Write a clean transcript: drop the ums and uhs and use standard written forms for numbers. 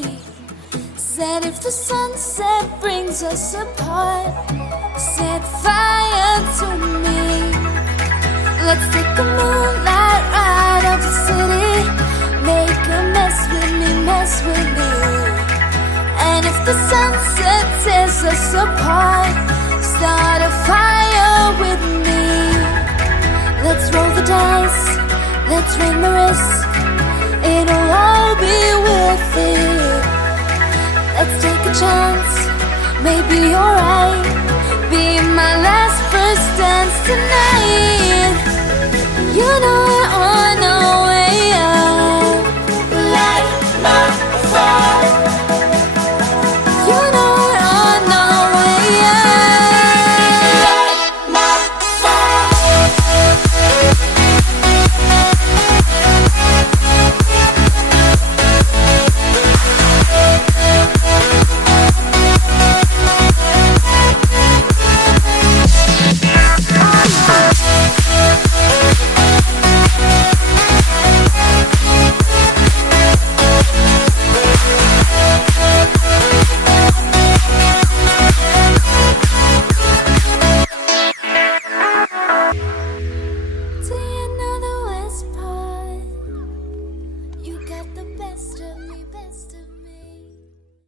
me. Said if the sunset brings us apart, set fire to me. Let's take a moonlight ride up the city, make a mess with me, mess with me. And if the sunset tears us apart, start a fire with me. Let's roll the dice, let's ring the wrist, it'll all be worth it.